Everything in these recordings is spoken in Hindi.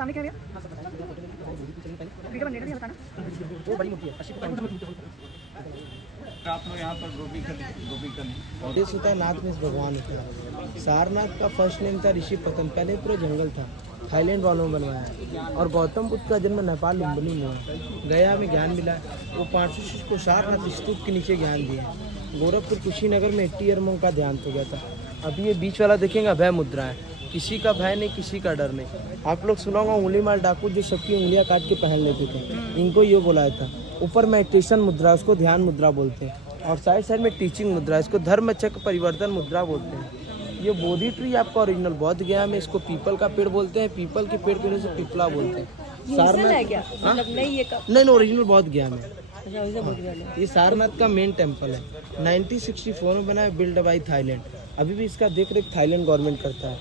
सामने क्या है वीडियो बनने का बताना वो बड़ी मूर्ति है आप लोग यहाँ पर गोपीकन ये सुतानाथ में भगवान होता है। सारनाथ का फर्स्ट नेम था ऋषि पतन, पहले पूरा जंगल था, थाईलैंड वालों ने बनवाया है। और गौतम बुद्ध का जन्म नेपाल लुम्बिनी में हुआ। गया में ज्ञान मिला, वो 500 शिष्य को सारनाथ स्तूप के नीचे ज्ञान दिया। गोरखपुर कुशीनगर में 80 ईयर में उनका ध्यान हो गया था। अभी ये बीच वाला देखेंगे अभय मुद्रा है, किसी का भय नहीं, किसी का डर नहीं। आप लोग सुनाओगा उंगली मार डाकू जो सबकी उंगलियां काट के पहन लेते थे, इनको ये बुलाया था। ऊपर मेडिटेशन मुद्रा, उसको ध्यान मुद्रा बोलते हैं। और साइड साइड में टीचिंग मुद्रा, इसको धर्म चक्र परिवर्तन मुद्रा बोलते हैं। ये बोधि ट्री आपका ओरिजिनल बौद्ध गया में इसको पीपल का पेड़ बोलते हैं, पीपल के पेड़ को से पिपला बोलते हैं। सारनाथ नहीं ओरिजिनल बौद्ध गया में। ये सारनाथ का मेन टेम्पल है, 1964 में बना है, बिल्ड बाई थाईलैंड। अभी भी इसका देख रेख थाईलैंड गवर्नमेंट करता है।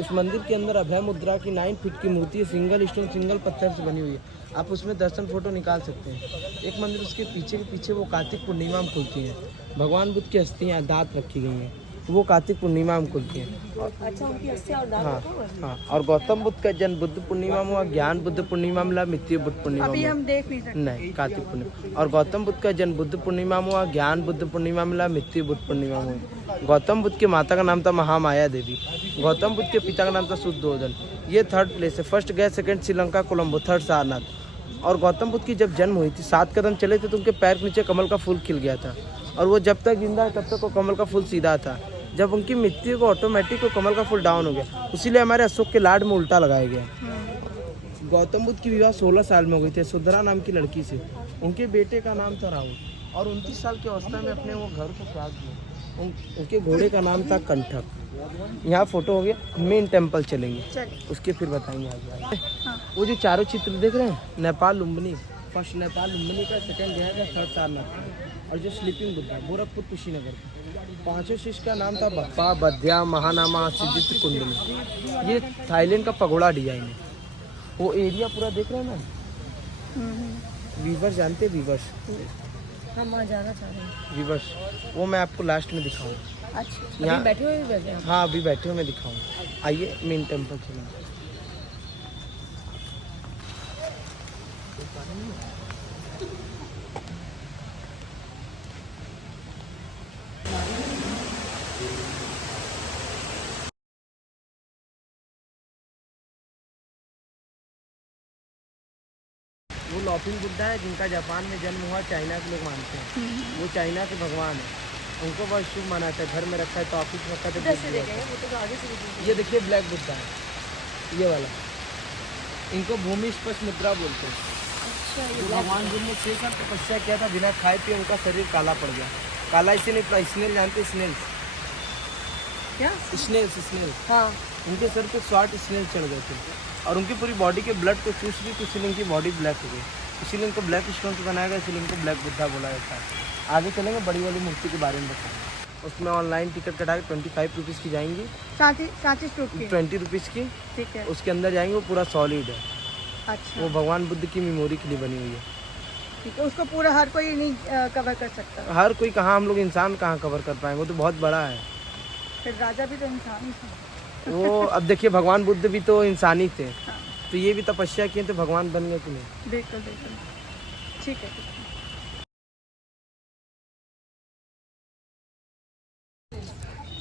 उस मंदिर के अंदर अभय मुद्रा की 9 फीट की मूर्ति है, सिंगल स्टोन सिंगल पत्थर से बनी हुई है। आप उसमें दर्शन फोटो निकाल सकते हैं। एक मंदिर उसके पीछे वो कार्तिक पूर्णिमा में खुलती है। भगवान बुद्ध की अस्थियाँ दांत रखी गई हैं, वो कार्तिक पूर्णिमा में खुलती है। अच्छा उनकी अस्थियां और दांत हाँ। और गौतम बुद्ध का जन्म बुद्ध पूर्णिमा में हुआ, ज्ञान बुद्ध पूर्णिमा में, मृत्यु बुद्ध पूर्णिमा अभी में। हम देख नहीं सकते नहीं, कार्तिक पूर्णिमा। और गौतम बुद्ध का जन्म बुद्ध पूर्णिमा में हुआ, ज्ञान बुद्ध पूर्णिमा में, मृत्यु बुद्ध पूर्णिमा में। गौतम बुद्ध की माता का नाम था महामाया देवी। गौतम बुद्ध के पिता का नाम था शुद्धोधन। ये 3rd प्लेस है, फर्स्ट गया, 2nd श्रीलंका कोलंबो, 3rd सारनाथ। और गौतम बुद्ध की जब जन्म हुई थी, 7 कदम चले थे तो उनके पैर के नीचे कमल का फूल खिल गया था। और वो जब तक जिंदा है तब तक वो कमल का फूल सीधा था। जब उनकी मृत्यु को ऑटोमेटिक वो कमल का फूल डाउन हो गया, इसीलिए हमारे अशोक के लाड में उल्टा लगाया गया। गौतम बुद्ध की विवाह 16 साल में हो गई थी सुधरा नाम की लड़की से। उनके बेटे का नाम था राहुल। और 29 साल की अवस्था में अपने वो घर को त्याग दिया। उनके घोड़े का नाम था कंठक। यहाँ फोटो हो गया, मेन टेम्पल चलेंगे, उसके फिर बताएंगे आगे। वो जो चारों चित्र देख रहे हैं, नेपाल लुम्बिनी, फर्स्ट नेपाल लुम्बिनी का, 2nd गया था, 3rd सारनाथ। और जो स्लीपिंग बुद्धा गोरखपुर कुशीनगर, 5 शिष्य का नाम था बप्पा, बद्या, महानामा, सिद्धित, कुंडली। ये थाईलैंड का पगोड़ा डिजाइन है। वो एरिया पूरा देख रहे हैं ना, वीवर्स जानते हैं, वीवर्स हम वहाँ जाना चाह रहे हैं। वीवर्स वो मैं आपको लास्ट में दिखाऊँ। अच्छा यहाँ बैठे हुए भी हैं? हाँ अभी बैठे हुए मैं दिखाऊँ। आइए मेन टेम्पल चलेंगे। वो लॉफिंग बुद्धा है जिनका जापान में जन्म हुआ, चाइना के लोग मानते हैं। वो चाइना के भगवान है, उनको बहुत शुभ माना जाता है। घर में रखा है तो ऑफिस में रखा है तो ये देखिए ब्लैक बुद्धा है, ये वाला। इनको भूमि स्पर्श मुद्रा बोलते हैं। अच्छा ये भगवान जी ने 6 साल तपस्या किया था, बिना खाए पिए उनका शरीर काला पड़ गया। काला इसीलिए, स्नेल जानते हैं, स्नेल्स, क्या स्नेल्स, हाँ, उनके सर पे 60 स्नेल चढ़ गए थे और उनकी पूरी बॉडी के ब्लड को चूस ली, तो इसीलिए उनकी बॉडी ब्लैक हो गई। इसीलिए उनको ब्लैक स्टोन से बनाया गया, इसीलिए उनको ब्लैक बुद्धा बोला जाता है। आगे चलेंगे, बड़ी वाली मूर्ति के बारे में बताएंगे। उसमें ऑनलाइन टिकट कटा के 25 रुपीज़ की जाएंगी, 20 रुपीज़ की, ठीक है। उसके अंदर जाएंगे। वो पूरा सॉलिड है। अच्छा वो भगवान बुद्ध की मेमोरी के लिए बनी हुई है। ठीक है, उसको पूरा हर कोई नहीं कवर कर सकता। हर कोई कहाँ, हम लोग इंसान कहाँ कवर कर पाएंगे, वो तो बहुत बड़ा है। फिर राजा भी तो इंसान ही था। वो अब देखिए, भगवान बुद्ध भी तो इंसानी थे, हाँ। तो ये भी तपस्या किए तो भगवान बन गए कि नहीं। बिल्कुल ठीक है।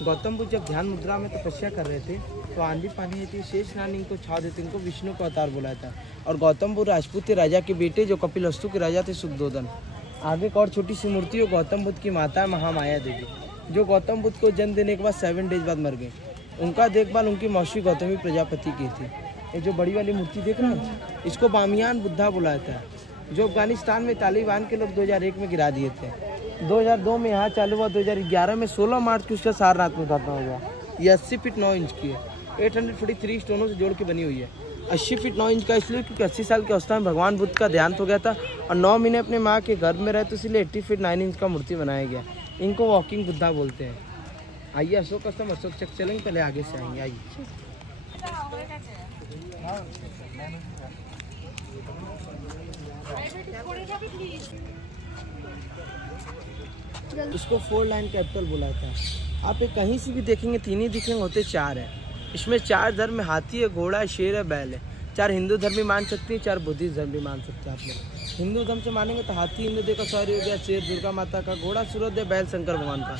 गौतम बुद्ध जब ध्यान मुद्रा में तपस्या कर रहे थे तो आंधी पानी आई थी, शेष नाग इनको छाव देते, इनको विष्णु का अवतार बोला था। और गौतम बुद्ध राजपूत के राजा के बेटे जो कपिलवस्तु के राजा थे, शुद्धोधन। आगे एक और छोटी सी मूर्ति है, गौतम बुद्ध की माता महामाया देवी, जो गौतम बुद्ध को जन्म देने के बाद 7 डेज बाद मर गए। उनका देखभाल उनकी मौसी गौतमी प्रजापति की थी। ये जो बड़ी वाली मूर्ति देख रहे हैं, इसको बामियान बुद्धा बुलाया था, जो अफगानिस्तान में तालिबान के लोग 2001 में गिरा दिए थे। 2002 में यहाँ चालू हुआ, 2011 में 16 मार्च को उसका सारनाथ में उद्घाटन हो गया। ये 80 फीट 9 इंच की है, 843 स्टोनों से जोड़ के बनी हुई है। 80 फीट 9 इंच का इसलिए क्योंकि 80 साल की अवस्था में भगवान बुद्ध का देहांत हो गया था और 9 महीने अपने माँ के गर्भ में रहे, तो इसलिए 80 फीट 9 इंच का मूर्ति बनाया गया। इनको वॉकिंग बुद्धा बोलते हैं। आइए अशोक स्तंभ, अशोक चक्र चलेंगे, पहले आगे से आएंगे। आइए इसको 4 लाइन कैपिटल बोला था। आप ये कहीं से भी देखेंगे 3 ही दिखेंगे, होते 4 है। इसमें 4 धर्म में हाथी है, घोड़ा है, शेर है, बैल है। चार हिंदू धर्म भी मान सकती हैं, चार बुद्धिस्ट धर्म भी मान सकते हैं आप लोग। हिंदू धर्म से मानेंगे तो हाथी इंद्र देव का सवारी हो गया, शेर दुर्गा माता का, घोड़ा सूर्योदय बैल शंकर भगवान का।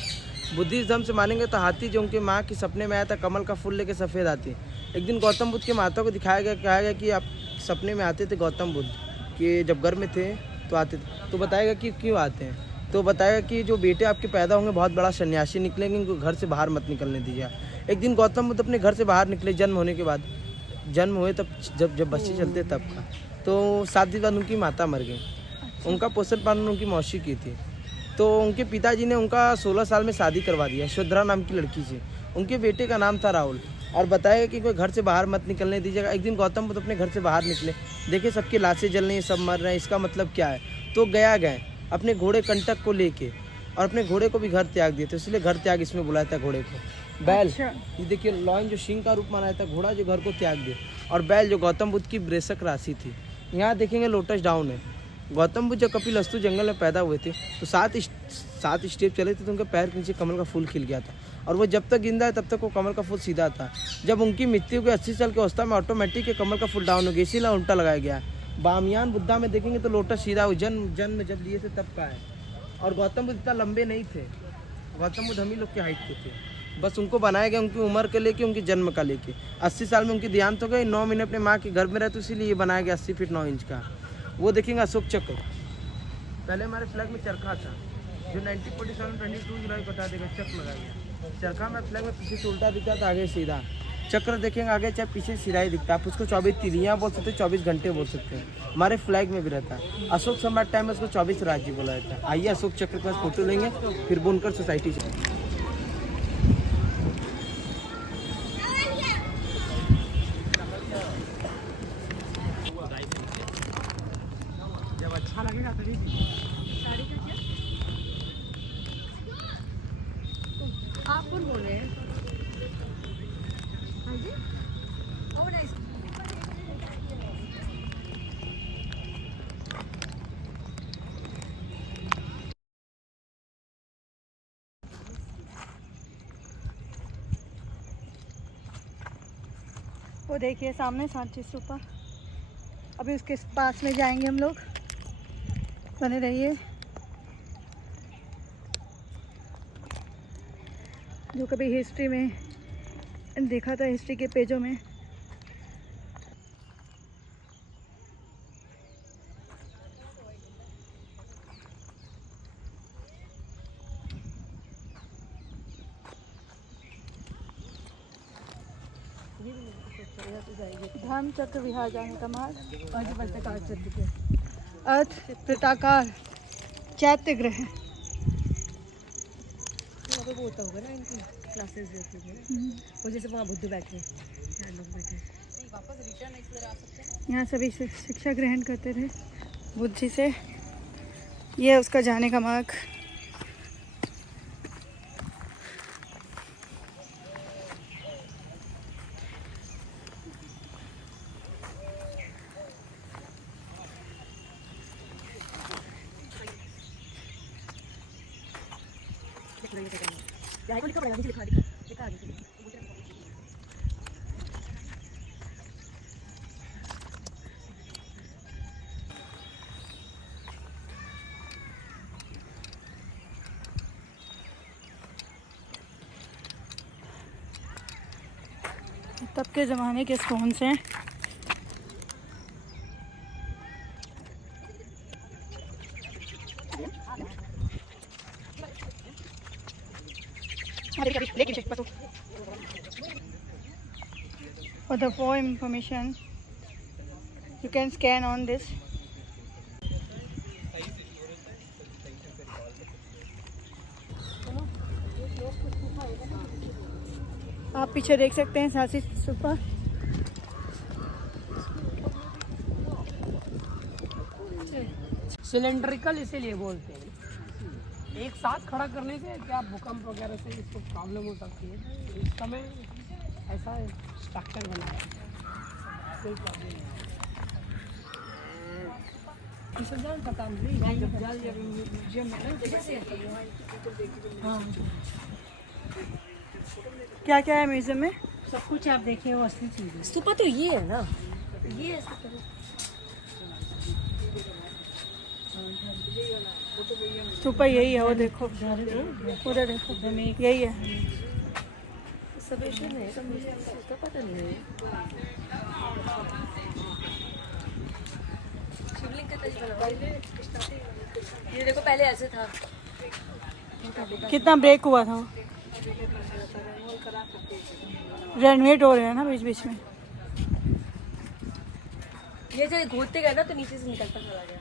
बुद्धिस्ट धर्म से मानेंगे तो हाथी जो उनकी माँ की सपने में आया था, कमल का फूल लेके सफ़ेद हाथी। एक दिन गौतम बुद्ध के माता को दिखाया गया, कहा गया कि आप सपने में आते थे गौतम बुद्ध कि जब घर में थे तो आते थे, तो बताएगा कि क्यों आते हैं। तो बताएगा कि जो बेटे आपके पैदा होंगे बहुत बड़ा सन्यासी निकलेंगे, इनको घर से बाहर मत निकलने दीजिए। एक दिन गौतम बुद्ध अपने घर से बाहर निकले, जन्म होने के बाद, जन्म हुए तब जब बच्चे चलते तब का, तो 7 दिन बाद उनकी माता मर गई। उनका पोषण पालन उनकी मौसी की थी। तो उनके पिताजी ने उनका 16 साल में शादी करवा दिया शुद्रा नाम की लड़की से। उनके बेटे का नाम था राहुल, और बताया कि कोई घर से बाहर मत निकलने दीजिएगा। एक दिन गौतम बुद्ध अपने घर से बाहर निकले, देखे सबकी लाशें जल रही हैं, सब मर रहे हैं, इसका मतलब क्या है। तो गए अपने घोड़े कंटक को लेके, और अपने घोड़े को भी घर त्याग दिए थे, इसलिए घर त्याग इसमें बुलाया था घोड़े को। बैल, ये देखिए लॉयन जो सिंह का रूप माना था, घोड़ा जो घर को त्याग दिए, और बैल जो गौतम बुद्ध की वृषक राशि थी। यहाँ देखेंगे लोटस डाउन है। गौतम बुद्ध जब कपिलवस्तु जंगल में पैदा हुए थे तो 7 स्टेप चले थे, तो उनके पैर के नीचे कमल का फूल खिल गया था, और वो जब तक जिंदा है तब तक वो कमल का फूल सीधा था। जब उनकी मृत्यु के 80 साल की अवस्था में ऑटोमेटिक कमल का फूल डाउन हो गया, इसीलिए उल्टा लगाया गया। बामयान बुद्धा में देखेंगे तो लोटस सीधा हो, जन्म जब लिए थे तब का है। और गौतम बुद्ध इतना लंबे नहीं थे, गौतम बुद्ध हम ही लोग के हाइट के थे, बस उनको बनाया गया उनकी उम्र के लेके, उनके जन्म का लेके। 80 साल में उनकी देहांत हो गई, 9 महीने अपने माँ के गर्भ में रहे, तो इसीलिए ये बनाया गया 80 फीट 9 इंच का। वो देखेंगे अशोक चक्र, पहले हमारे फ्लैग में चरखा था, जो 1947 22 जुलाई बता देगा, चक्र लगाया गया। चरखा में फ्लैग में पीछे से उल्टा दिखता था, आगे सीधा। चक्र देखेंगे आगे चाहे पीछे सिराई दिखता है, आप उसको 24 तिलियाँ बोल सकते हैं, 24 घंटे बोल सकते हैं। हमारे फ्लैग में भी रहता है। अशोक सम्राट टाइम में उसको 24 राज्य बोला जाता है। आइए अशोक चक्र के पास फोटो लेंगे, फिर बुनकर सोसाइटी से। जब अच्छा लगेगा तभी आप कौन बोल रहे हैं? हाँ जी, और नाइस। वो देखिए सामने सांची स्तूपा, अभी उसके पास में जाएंगे हम लोग, बने रहिए। जो कभी हिस्ट्री में देखा था, हिस्ट्री के पेजों में। धर्म चक्र विहार जाने का मार्ग, अर्थ वृत्ताकार चैत्य ग्रह। वो होता होगा ना इनकी क्लासेस देती है, वो जैसे वहाँ बुद्ध बैठे लोग बैठे। यहाँ सभी शिक्षा ग्रहण करते थे बुद्ध जी से। ये है उसका जाने का मार्ग। तब के ज़माने के स्टोन्स हैं। For the more information, you can scan on this. आप पीछे देख सकते हैं सांची स्तूपा। सिलेंड्रिकल इसीलिए बोलते हैं, एक साथ खड़ा करने से क्या भूकंप वगैरह से इसको प्रॉब्लम हो सकती है। तो इस समय ऐसा स्ट्रक्चर बना है, कोई प्रॉब्लम नहीं। पता नहीं जब म्यूजियम में हाँ क्या क्या है म्यूजियम में? सब कुछ आप देखिए, वो असली चीज़ है। स्तूपा तो ये है ना, ये ऐसे करो। स्तूपा यही है, वो देखो उधर देखो, यही है। सब ऐसे नहीं, सब तो पता नहीं। शिवलिंग का तज बना। ये देखो पहले ऐसे था। कितना ब्रेक हुआ था वो, रेनोवेट हो रहे हैं ना बीच बीच में। ये जब घूमते गए ना तो नीचे से निकलता चला गया।